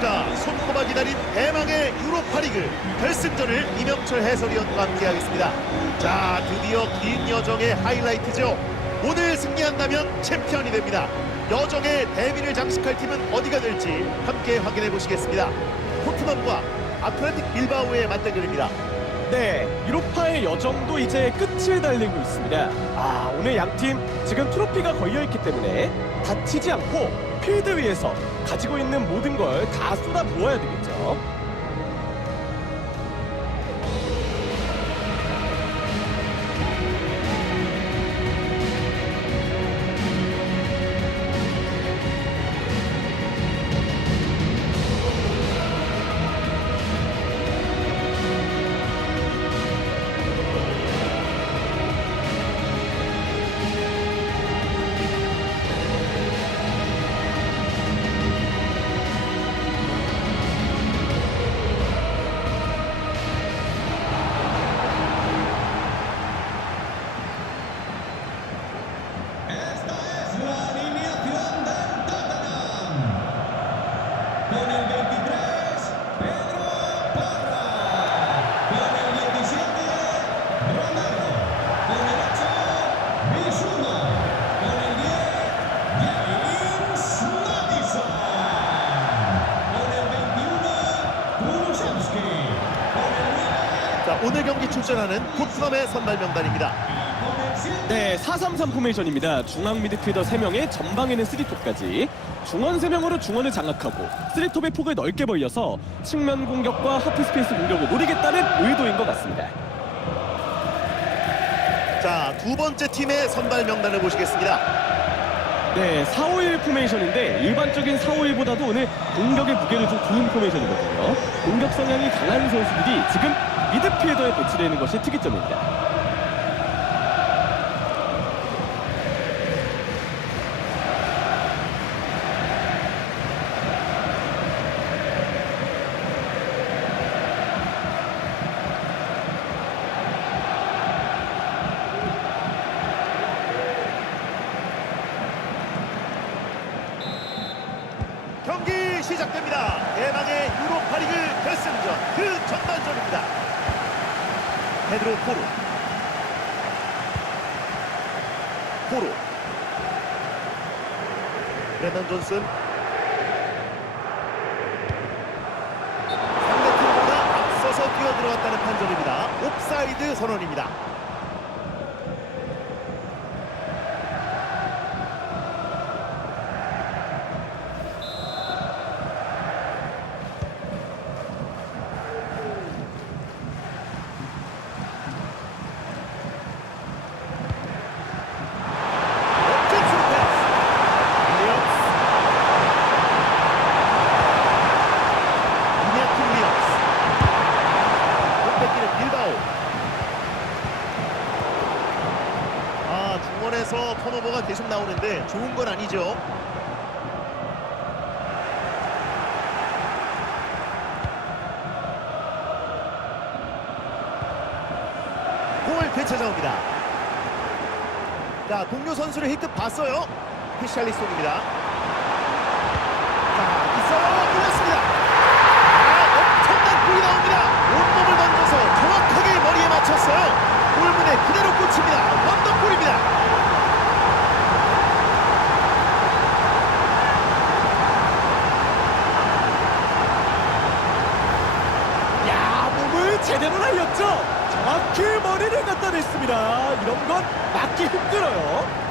안녕하십니까 손꼽아 기다린 대망의 유로파리그 결승전을 이명철 해설위원과 함께하겠습니다. 자 드디어 긴 여정의 하이라이트죠. 오늘 승리한다면 챔피언이 됩니다. 여정의 대비를 장식할 팀은 어디가 될지 함께 확인해 보시겠습니다. 토트넘과 아틀레틱 빌바오의 맞대결입니다. 네, 유로파의 여정도 이제 끝을 달리고 있습니다. 아, 오늘 양팀 지금 트로피가 걸려있기 때문에 다치지 않고 필드 위에서 가지고 있는 모든 걸 다 쏟아 부어야 되겠죠. 오늘 경기 출전하는 토트넘의 선발 명단입니다 con el 7. 네, 4-3-3 포메이션입니다. 중앙 미드필더 3명에 전방에는 3톱까지 중원 3명으로 중원을 장악하고 3톱의 폭을 넓게 벌려서 측면 공격과 하프 스페이스 공격을 노리겠다는 의도인 것 같습니다. 자 두 번째 팀의 선발 명단을 보시겠습니다 네, 4-5-1 포메이션인데 일반적인 4-5-1보다도 오늘 공격의 무게를 좀 두는 포메이션이거든요. 공격 성향이 강한 선수들이 지금 미드필더에 배치되는 것이 특이점입니다. 경기 시작됩니다. 대망의 유로파리그 결승전 그 전반전입니다. 페드로 포로 포로 브랜던 존슨 상대팀보다 앞서서 뛰어들어갔다는 판정입니다. 옵사이드 선언입니다. 멋진 수패스 윌리엄스 이니아키 윌리엄스 못 뺏기는 빌바오 아 중원에서 턴오버가 계속 나오는데 좋은 건 아니죠 공을 되찾아옵니다 자, 동료 선수를 힐끗 봤어요. 피샬리송입니다. 자, 있어요. 끌렸습니다. 아, 엄청난 골이 나옵니다. 온몸을 던져서 정확하게 머리에 맞췄어요. 골문에 그대로 꽂힙니다. 원더골입니다. 야 몸을 제대로 날렸죠. 정확히 머리를 갖다 냈습니다. 이런 건 막기 힘들어요